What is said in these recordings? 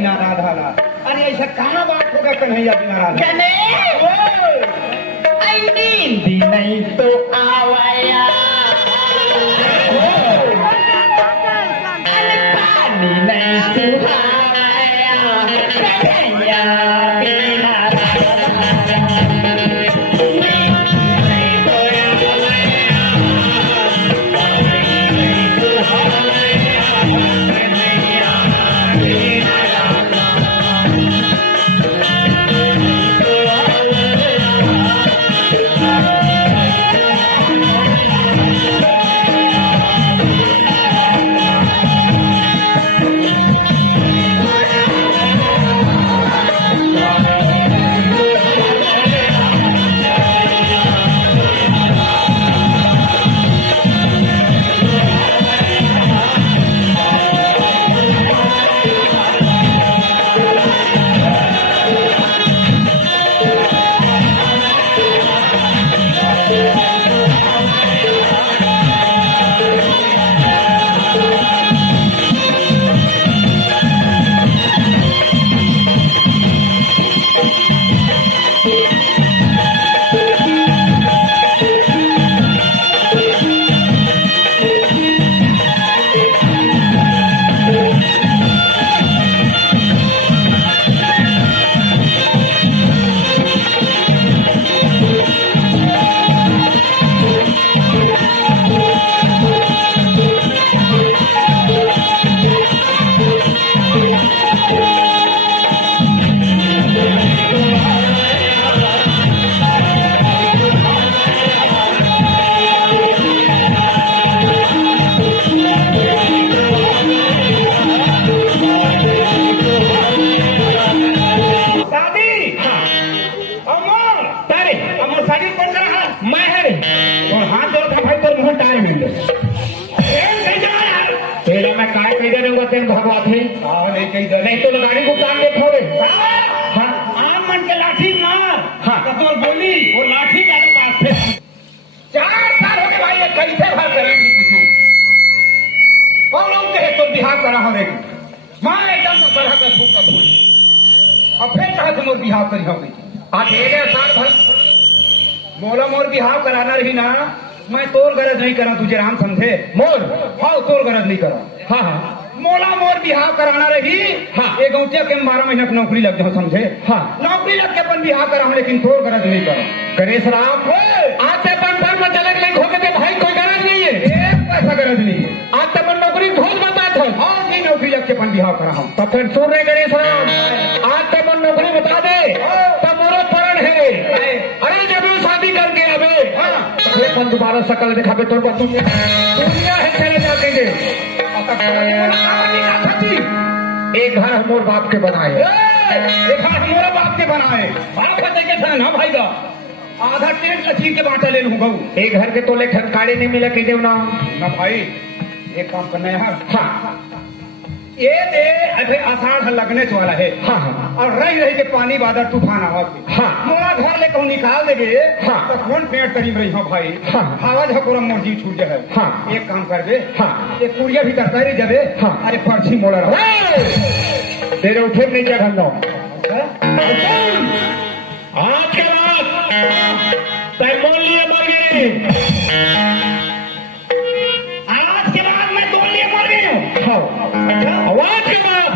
बिना राधा ला। अरे ऐसा कहाँ बात होगा कन्हैया बिना राधा? नींद नहीं तो आवाया, पानी नहीं सुहाया, कन्हैया बिना भगवान थे नहीं तो गाड़ी को काम दे थोड़े आम मन के लाठी मार। हाँ तो बोली वो लाठी का पास थे 4 साल हो गए भाई, ये कैसे भर करेंगे कुछ और लोग कहे तो बिहार करा हो रही मार एकदम तो तरह का भूख का भूल और फिर कहा तुम बिहार करी हो गई। आज 1 साल भाई बोला मोर बिहार कराना रही ना, मैं तोर गरज नहीं करा, तुझे राम समझे मोर। हाँ तोर गरज नहीं करा। हाँ हाँ मोला मोर बिहार कराना रही। हाँ एक गौतिया के 12 महीने की नौकरी लग जाओ समझे। हाँ नौकरी लग के अपन बिहार करा, लेकिन तोर गरज नहीं करा। गणेश राम आते पर में चले गए खोके थे भाई, कोई गरज नहीं है, एक पैसा गरज नहीं है। आज तक नौकरी खोज बता था। हाँ जी नौकरी लग के अपन बिहार करा हूँ। तो फिर सुन रहे गणेश राम, आज तक नौकरी बता दे तब मोरो परण है। अरे जब वो शादी करके आवे फिर दोबारा शकल दिखावे तो दुनिया है चले जाके दे। एक घर मोर बाप के बनाए, एक घर मोरा बाप के बनाए। बाप बच्चे के था ना भाई का आधा टेंट लचीर के बांटा ले लूँ। एक घर के तो लेखन काड़े नहीं मिला कही देव ना भाई। एक काम करना है। हाँ ये दे अभी आषाढ़ लगने वाला है। हाँ हाँ और रही रही के पानी बादल तूफान आवा हाँ मोरा घर ले कहूँ निकाल देगे। हाँ तो कौन पेड़ तरीम रही हो भाई। हाँ हवा झकोरा मोर जी छूट जाए। हाँ एक काम कर दे। हाँ एक कुड़िया भी करता रही जबे। हाँ अरे पर्ची मोड़ा रहा तेरे उठे नहीं क्या धंधो आज के बाद तय बोल लिए मर गए। आज के बाद मैं बोल लिए मर गई हूँ। हाँ आवाज के बाद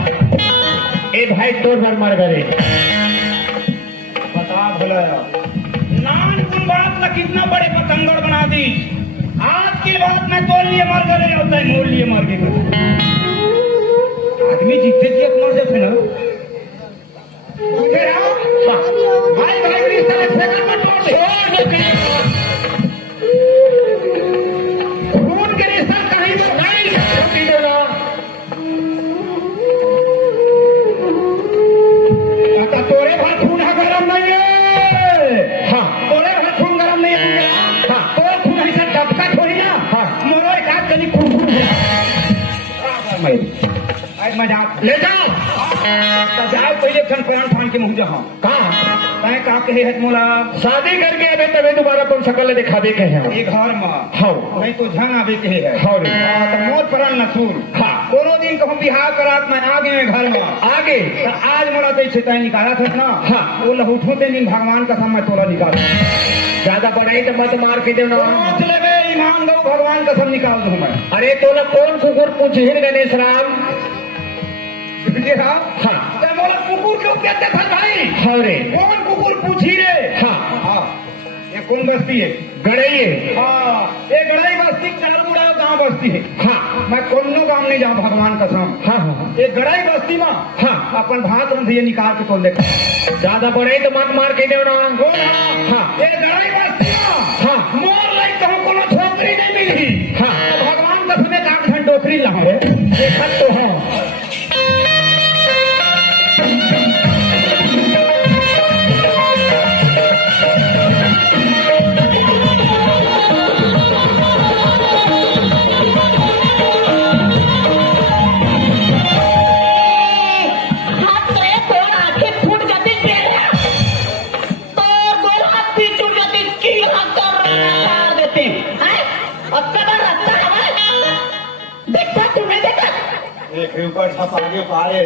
ए भाई तोड़ भर मर गए। बता भला नान कुल बात ना कितना बड़े पतंगड़ बना दी। आज की बात मैं तोड़ लिए मर गए होता है मोल लिए मर गए। आदमी जीते जी एक मर जाते ना भाई भाई रिश्ता सेकंड में तोड़ दे। खून के रिश्ता कहीं पर नहीं देना। तोरे भर खून गरम नहीं है। हाँ तोरे भर खून गरम नहीं है। हाँ तो खून ऐसा डबका थोड़ी ना। हाँ मोरो एक हाथ कली खून मजाक ले जाओ। जाओ पहले खन प्राण फान के मुँह जहाँ कहाँ कहा कहे है मोला शादी करके अबे तबे दोबारा अपन शकल दिखा दे के हैं ये घर में। हाँ नहीं तो झन आवे कहे है। हाँ तो मोर प्राण नसूर। हाँ दोनों दिन कहूँ बिहार करात मैं आ गए घर में आगे तो आज मोड़ा तो तय निकाला था ना। हाँ। वो लहूठों ते दिन भगवान का समय तोला निकाल ज्यादा बढ़ाई तो मत मार के देना। सोच लेवे ईमान गौ भगवान का सब निकाल दूं मैं। अरे तो कौन कुकुर पूछिन गणेश राम? जी हाँ। हाँ। तो बोला कुकुर क्यों कहते थे भाई? हाँ रे। कौन कुकुर पूछी रे? हाँ। हाँ। ये कौन बस्ती है? गड़ैये। हाँ। ये गड़ाई बस्ती चारू बुढ़ाओ गाँव बस्ती है। हाँ। मैं कोनो गाँव नहीं जाऊँ भगवान कसम। हाँ हाँ। ये गड़ाई बस्ती में हाँ। अपन भात रंधिए निकाल के तोल देखा। ज्यादा बढ़ाई तो मत मार के देना। हाँ। ये गड़ाई बस्ती में हाँ। मोर लाई कहूँ कोनो छोकरी नहीं मिली। हाँ। तो भगवान कसम एक 8 घंटे टोकरी लाऊं देखा तो है। ऊपर छपागे पाए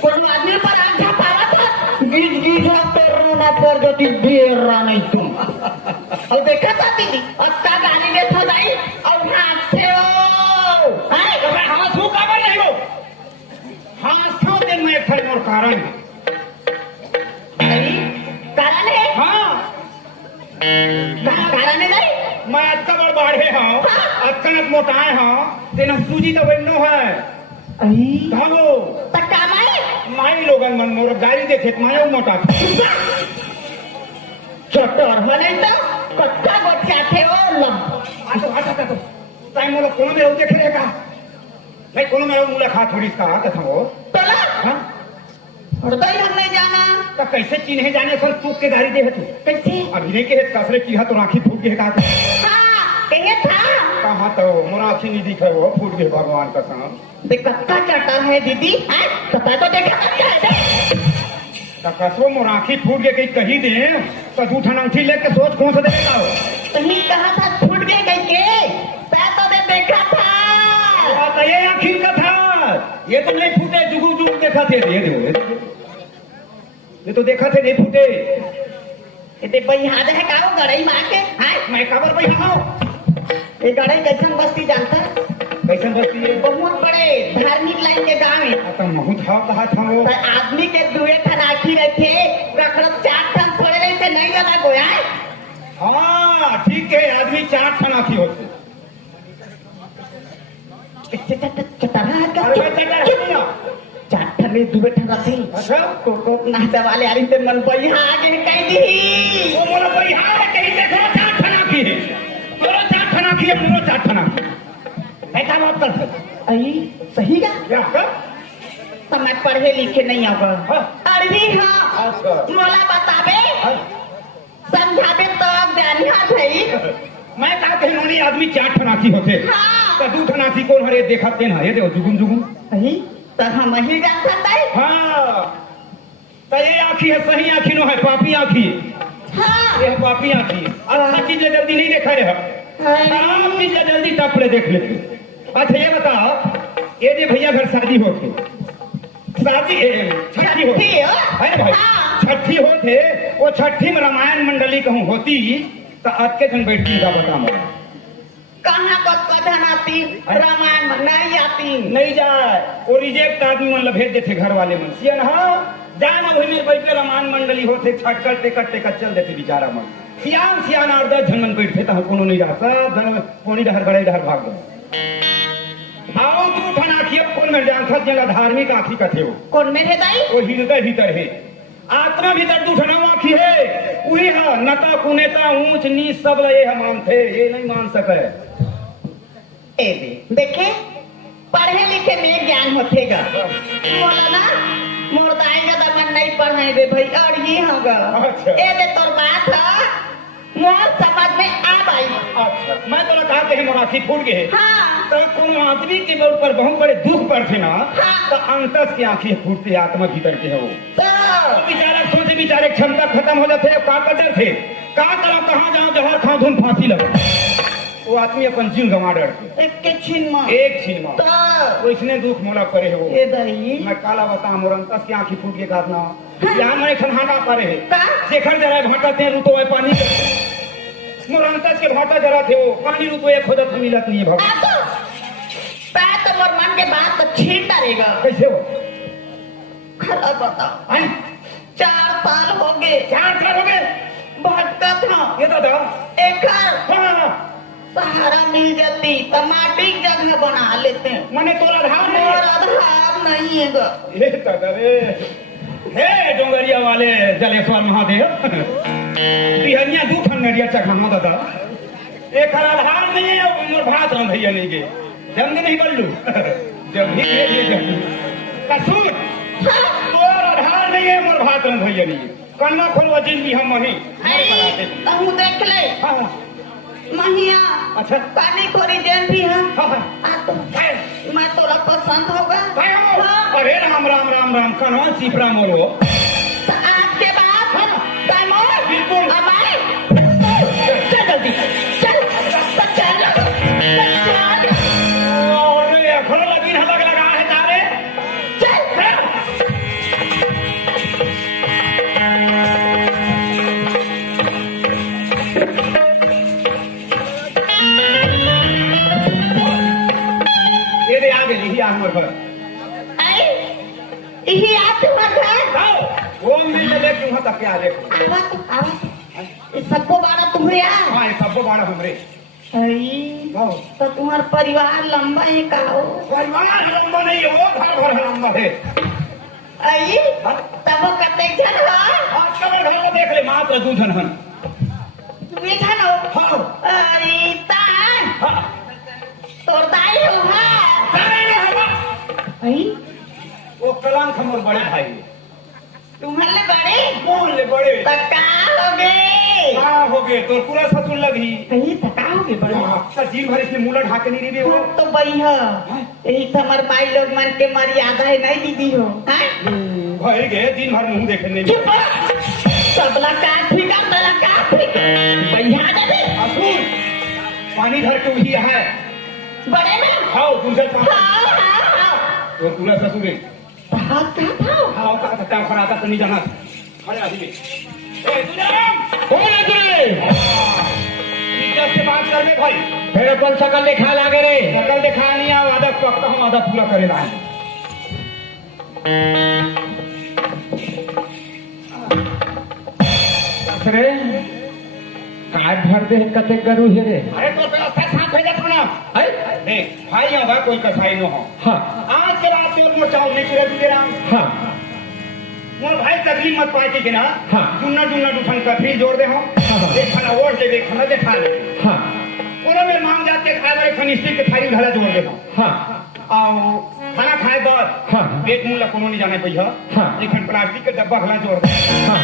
कोई आदमी पर आग झपावा था गीज गीज तो रोना पर जती बेरा नहीं तुम और देखा था दीदी अक्का गाली दे तो नहीं और हाथ से ओ हाय तो मैं हाथ छू का नहीं हो हाथ छू दिन में एक और कारण नहीं कारण है हाँ कारण है नहीं मैं अत्ता बड़ बाढ़े हूँ अत्ता मोटाए हूँ तेना सूजी तो बनो है धागो तक्का मैं माई लोगन मन मोर गाड़ी देखे माया मोटा चटर मने तो कच्चा बच्चा थे ओ लम आता तो टाइम मोला कोनो में देख रहेगा नहीं कोनो में मुला खा थोड़ी इसका कथा हो तोला हाँ हृदय हम नहीं जाना तो कैसे चिन्हे जाने सर तू के गाड़ी दे है तू कैसे अभी नहीं के कसरे की तो राखी फूट गए कहा हाँ कहे था कहा तो मोरा आखी नहीं दिखे वो फूट गए भगवान का नाम कत्ता चटर है दीदी कत्ता तो देखा तो कसो मोर आखी फूट गए कहीं कही दे तो झूठा अंगूठी लेके सोच कौन सा देगा तुमने कहा था फूट गए कहीं के मैं तो ने देखा था तो ये आखिर का था ये तो नहीं फूटे जुगू जुगू देखा थे ये तो देखा थे नहीं फूटे इतने बहियाद है का गड़ई मार के मैं खबर भाई हाँ ये गड़ई कैसे बस्ती जानता है कैसे बस्ती है बहुत बड़े धार्मिक लाइन के गाँव है तो महू था कहा था वो आदमी के दुए ठन आखी रहते रखड़प 4 ठन थोड़े रहे से नहीं लगा गोया हाँ ठीक है आदमी 4 ठन आखी होते चटरा है क्या अरे चटर 4 ठन में दुए ठन रहते अच्छा तो नाचा वाले आरी से मन बहिया आगे कह दी वो बोला भाई हाँ कहीं देखो 4 ठन आखी है बोलो 4 ठन आखी है बोलो 4 ठन आखी ऐसा बात कर आई सही का क्या कर तो मैं पढ़े लिखे नहीं आऊंगा हाँ। अरबी हाँ अच्छा मोला बताबे हाँ। समझाबे तो जानिया थई मैं कहा कहीं वाली आदमी 4 ठन आखी होते हाँ तो 2 ठन आखी कौन हरे देखा ते ना ये देखो जुगुम जुगुम सही तो हम ही जानता था हाँ तो ये आखी है सही आखी नो है पापी आखी हाँ ये है पापी आखी अच्छा चीज जल्दी नहीं देखा रहे खराब चीज जल्दी टपड़े देख लेते अच्छा ये बताओ ये जो भैया घर शादी होती शादी छठी होती अरे भाई छठी होते वो छठी में रामायण मंडली कहूँ होती तो आज के दिन बैठती का बता मैं कहाँ पर कथन आती रामायण में नहीं आती नहीं जाए वो रिजेक्ट आदमी मन भेज देते घर वाले मन सियन हाँ जाए ना भाई मेरे बैठ रामायण मंडली होते छठ करते कट्टे का चल देते बेचारा मन सियान सियान 8-10 झन मन बैठते तो कोनो नहीं जा सब कोनी डहर गड़े डहर भाग गए आओ तू ठन आखी कौन मेरे जान था जगह धार्मिक आखी कथे हो कौन मेरे दाई वो हृदय भीतर है आत्मा भीतर तू ठन आखी है वही है नता कुनेता ऊंच नीच सब ये हम थे ये नहीं मान सके ए देखे पढ़े लिखे में ज्ञान होतेगा बोला ना मुर्दाई का दमन नहीं पढ़ाए दे भाई और ये होगा अच्छा। ए दे तोर बात है मोर समझ में आ गई अच्छा मैं तो कहा कि हम आखी फूट गए हाँ तो कोनो आदमी के ऊपर बहुत बड़े दुख पड़ते ना हाँ। तो अंतस की आंखें फूटती आत्मा भीतर के है वो तो बेचारा सोचे बेचारे क्षमता खत्म हो जाते का कर थे का करो कहाँ जाओ जहर खाओ धुन फांसी लगो वो एगो आदमी अपन जीव गंवा डरते एक के छीन में एक छीन में तो वैसने दुख मोला करे हो ए दही मैं काला बता मोरंतस की आंखी फूट के काटना यहाँ मैं खनहाना पारे है का शेखर जरा भाटा ते रुतो है पानी मोरंतस के भाटा जरा थे वो पानी रुतो एक खोदत मिलत नहीं है आ भगवान तो पैर तो मोर मन के बात तो छीन डालेगा कैसे हो खरा बताओ हैं? 4 साल हो गए 4 साल हो गए भटका था ये दादा एक हाँ सहारा मिल जाती टमाटी जगह बना लेते हैं मने तोरा धाम और नहीं आधार नहीं है गा ये दादा रे हे डोंगरिया वाले जलेश्वर महादेव बिहनिया दू खंडरिया चखमा दादा एक आधार नहीं है उम्र भात रंग भैया नहीं के जल्दी नहीं बल्लू जब भी ये जल्दी कसूर तोर आधार नहीं है उम्र भात रंग भैया नहीं कन्ना खोलवा जिंदगी हम वही तहु देख ले हाँ महिया अच्छा पानी खोरी जैन भी है हाँ हाँ आ तो मैं तोरा पसंद होगा हाँ। अरे राम राम राम राम कन्हा चिपरा मोरो तो आज के बाद तैमूर बिल्कुल। अब आए चल जल्दी चल तो चल अरे खड़ो लगी लगा है तारे ये दे आगे लिखी आंगूर पर यही आज तुम्हारा आओ वो मिल ले लेके वहां तक आ देखो आवाज ये सबको बारा तुम्हारे यहाँ हाँ ये सबको बाड़ा हमरे आई आओ तो तुम्हारा परिवार लंबा है का हो परिवार लंबा नहीं है वो घर भर लंबा है आई तब वो कते जन हो आज कब घर में देख ले मात्र 2 जन हन तुम्हें जन हो हाँ अरे तान हाँ तोर दाई हो हाँ आई वो कलाम खमर बड़े भाई तुम्हारे बड़े कौन ले बड़े तका हो गए हाँ हो गए तो पूरा सतुल लगी आई तका हो गए बड़े जीव भर इसमें मूला ढाके नहीं दी वो तो बई है यही तो हमारे भाई लोग मन के मर्यादा है नहीं दीदी हो हाँ भर गए दिन भर मुंह देखने नहीं चुप रहो। सबला काफी का तला काफी भैया दे असुर पानी धर के वही है बड़े में खाओ तुमसे हाँ तो पूरा ससुर है हाथ खाओ खाओ का सकता खड़ा था तो नहीं जाना खड़े आदमी ए तुझाराम हो रे इज्जत से बात कर ले भाई फिर अपन सकल देखा लागे रे शकल दिखा नहीं आ आधा पक्का हम आधा पूरा करे रहा है रे काट भर दे कते करू हे रे अरे तो व्यवस्था साथ भेजा था ना आई देख भाई होगा कोई कसाई न हो हाँ आज के रात में अपना चावल नहीं चिरा तुझे राम हाँ मोर भाई तकलीफ मत पाए के ना हाँ। जुन्ना जुन्ना दुठन कथरी जोड़ दे हो हाँ। एक खाना ओढ़ ले एक खाना दे खा ले हाँ कोनो में मांग जात के खाए वाले खनिस्टी के थाली घड़ा जोड़ दे हो हाँ आओ खाना खाए बाद हाँ। पेट मुंह ला कोनो नहीं जाने पैसा हाँ। एक प्लास्टिक के डब्बा घड़ा जोड़ दे हाँ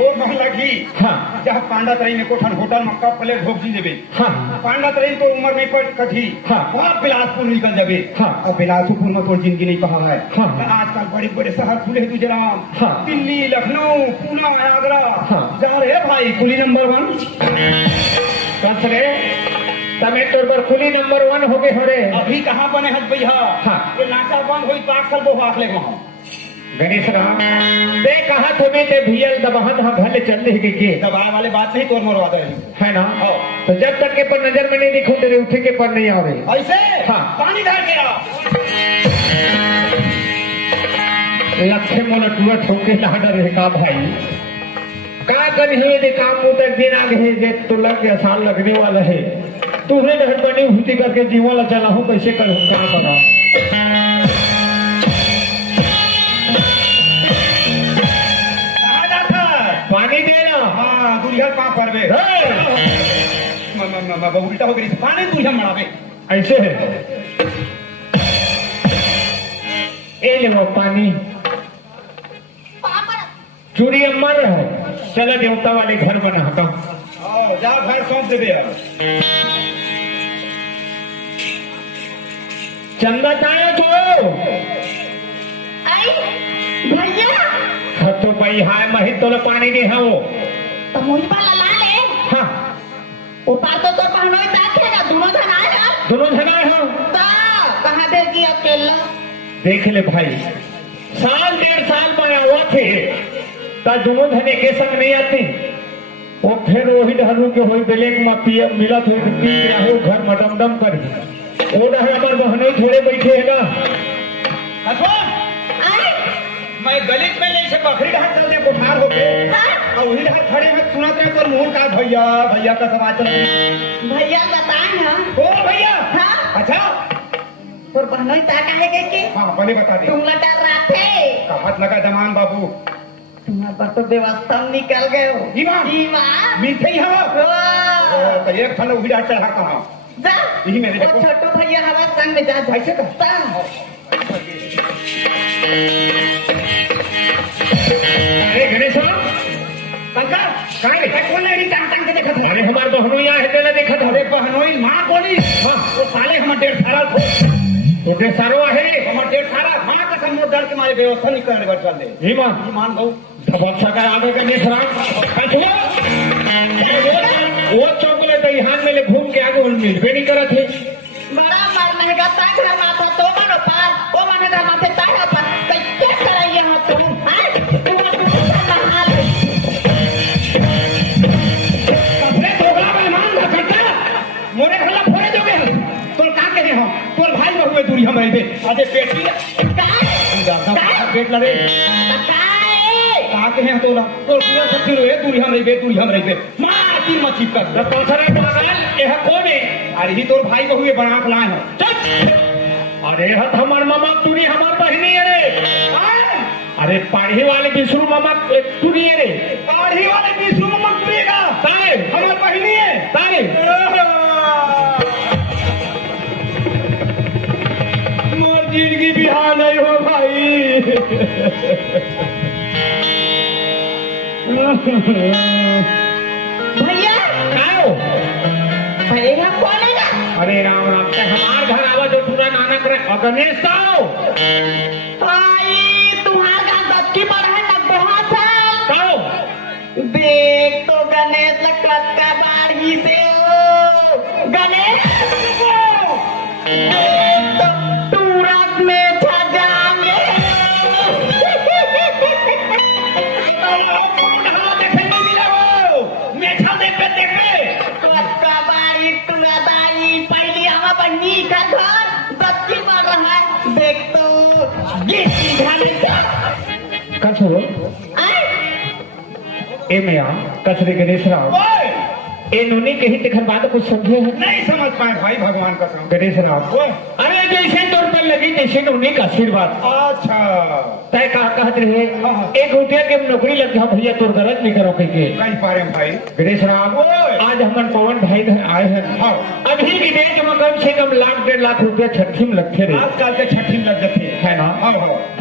और मन लगी हाँ जहाँ पांडा तरी में कोठन होटल में कप प्लेट ढोक दी देवे हाँ पांडा तरी तो उम्र में पर कथी हाँ। वहाँ बिलासपुर निकल जावे हाँ। और बिलासपुर में तो जिंदगी नहीं कहा है हाँ। आजकल बड़े बड़े शहर खुले हैं गुजरात हाँ। दिल्ली लखनऊ पूना आगरा हाँ। जहाँ रहे भाई कुली नंबर 1 कस रे तमे तोर पर खुली नंबर 1 हो गए हो रे अभी कहाँ बने हज भैया हाँ। ये नाचा बंद हुई 5 साल वो आखले वहाँ गणेश राम दे कहा तुम्हें ते भियल दबहत हम भले चल रहे के दबा वाले बात नहीं तोड़ मरवा दे है ना हाँ। तो जब तक के पर नजर में नहीं दिखो तेरे उठे के पर नहीं आ रहे ऐसे हाँ। पानी धर के रहा लक्ष्य मोला टूआ ठोके लाडा रहे का भाई का कर हे दे काम तक दिन आ गए जे तो लग गया साल लगने वाला है तुमने नहर बनी भूति करके जीवन ला चला हूं कैसे कर क्या पता कहाँ जाता पानी देना हाँ दुनिया कहाँ पर बे उल्टा हो गई पानी दुनिया मनावे ऐसे है ए ले वो पानी चूड़ी मर रहा है चला देवता वाले घर बना हटा जा घर सौंप देवे चंदा चाहे तो आई भैया तो भाई हाय महित तो पानी नहीं है वो तो मुझे वाला ला ले हाँ उतार तो पहनोई देखेगा दोनों जन आए हैं दोनों जना है कहाँ देगी अकेला देख ले भाई साल 1.5 साल में हुआ थे ता दोनों जने के संग नहीं आते वो फिर वही डहरू के वही ब्लैक में पिया मिला थे कि पी गया हो घर मटम दम कर वो डहर हमारे बहनोई थोड़े बैठे है ना मैं गलित में जैसे बकरी ढाट चलते बुखार हो गए और वही ढाट खड़े में सुनत रहे तो मुंह का भैया भैया का समाज चल भैया बताए ना ओ भैया हाँ अच्छा और बहनोई ता काहे के की हाँ पहले बता दे तुम लटा राथे हाथ लगा जमान बाबू तुम्हारे पर तो व्यवस्था निकल गए हो ईमान ईमान मीठे ही हवा वाह! तो एक फल वही ढाट चढ़ा कहाँ जा यही मेरे और छोटू भैया हवा संग में जा ऐसे का अरे गणेश कंका काय कौन लेडी टांग टांग के देखत है अरे हमारे बहनोई यहाँ है तेला देखा था अरे बहनोई माँ बोली हाँ वो साले हम 1.5 साल थे छोटे सारो है हम 1.5 साल माँ का समोर डर के मारे व्यवस्था नहीं करने पर चल दे जी मां ईमान गौ अच्छा का आगे का देख रहा वो चॉकलेट यहाँ में ले घूम के आगे मिलवे नहीं करा थे बड़ा मार महंगा ताक रहा था तो मारो पार वो माने का माथे ताक पर क्या कराइए हो तुम हैं तुम हाल कपड़े दोगला मेहमान का करता मोरे खला फोड़े दोगे तोर का कहे हो तोर भाई बहुए दूरी हम रहे अरे पेटी पेट लड़े का कहे तोला तोर पूरा सब रहे दूरी हम रहे मार की मछी कर पंखरे पागल यह कौन है अरे ही तोर भाई बहुए बना के लाए हो अरे हत हमार मामा तूनी हमार बहनी है रे अरे पाढ़ी वाले विष्णु मामा तूनी है रे पाढ़ी वाले विष्णु मामा तुरेगा तारे हमार बहनी है तारे मोर जिंदगी बिहार नहीं हो भाई भैया आओ भैया कौन है ना अरे राम राम ते हमार घर आवा जो पूरा नानक रे गणेश आओ भाई तुम्हारा गांव दत्ती पर है ना बहुत साल आओ देख तो गणेश कक्का बाड़ी से हो गणेश देख तो तुरंत में छजाएंगे कक्का बाड़ी तुलादाई पहली हवा बन्नी का घर दत्ती पर रहा है देख तो गिट्टी घाने का कसरो आए ए मैं कसरे गणेश राव ए नोनी कहीं दिखन बात कुछ समझे है नहीं समझ पाए भाई भगवान का काम गणेश राव अरे जैसे तौर पर लगी तैसे नोनी का आशीर्वाद अच्छा तय कहा कहत रहे एक रुपया के नौकरी लग गया भैया तोर गलत नहीं करो कहीं के नहीं पा रहे भाई गणेश राव आज हमारे पवन भाई आए हैं अभी की डेट में कम से कम 1.5 लाख रुपया छठी में लगते रहे आजकल के छठी में लग जाते है ना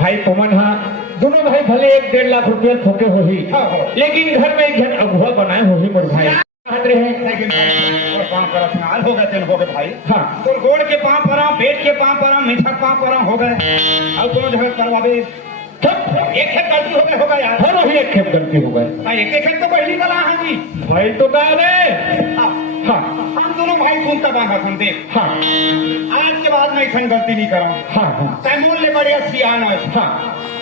भाई पवन हाँ दोनों भाई भले 1.5 लाख रुपया ठोके हो ही लेकिन घर में एक जन अगुआ बनाए हो ही मोर भाई लेकिन पाँव पर हो गए हो गए भाई हाँ तो गोड़ के पाँव पर पेट के पाँव पर मीठा पाँव पर हो गए अब दोनों जगह करवा दे एक खेत गलती हो गए होगा यार हर वही एक खेत गलती हो गए एक खेत तो पहली वाला है जी भाई तो कहा रे हाँ हम दोनों भाई कौन का बांधा सुन दे हाँ आज के बाद मैं ऐसा गलती नहीं करूँ हाँ हाँ तैमूल ले बढ़िया सियान है हाँ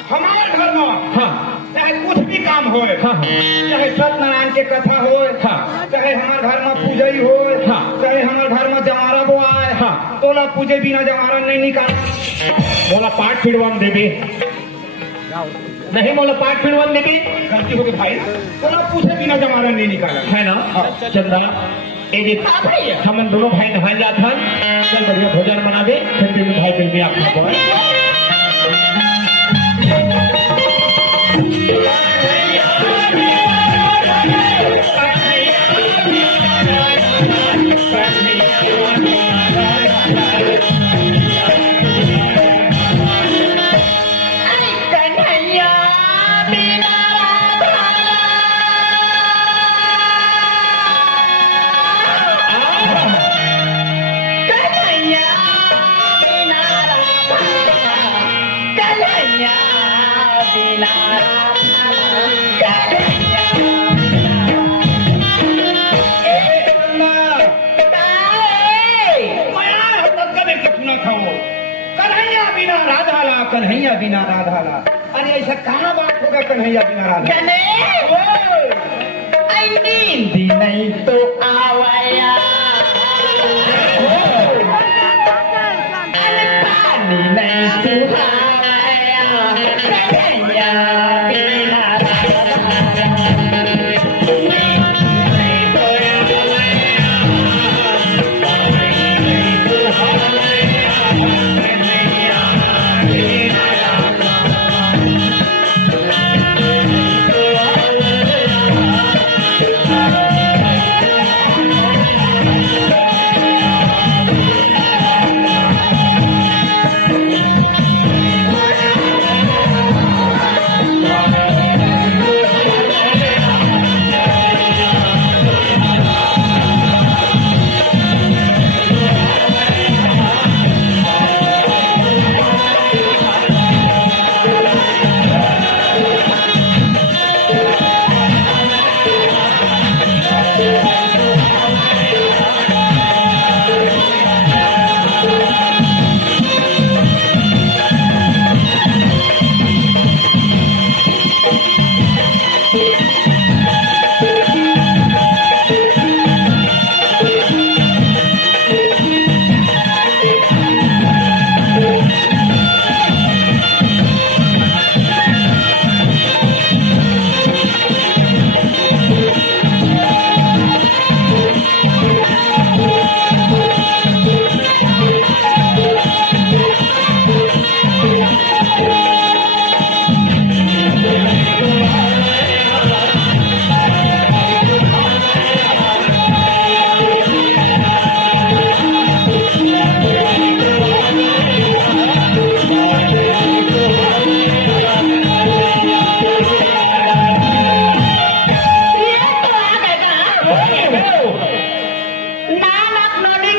हमारे घर में हाँ चाहे कुछ भी काम हो हाँ चाहे सत्यनारायण के कथा हो हाँ चाहे हमारे घर में पूजई हो हाँ चाहे हमारे घर में जमारा वो आए हाँ तोला पूजे बिना जमारा नहीं निकाल बोला पाठ पिड़वान देवी नहीं बोला पाठ पिड़वान देवी गलती हो गई भाई तोला पूछे बिना जमारा नहीं निकाला है ना चंदा हम दोनों भाई नहा जाता चल बढ़िया भोजन बना दे फिर भाई फिर भी आपको Kanya, बिना राधा ला। अरे ऐसा कहाँ बात होगा कन्हैया बिना राधा? गणेश आई नींद नहीं तो आवाया अरे पानी नहीं सुहाया कन्हैया बिना नानक नदी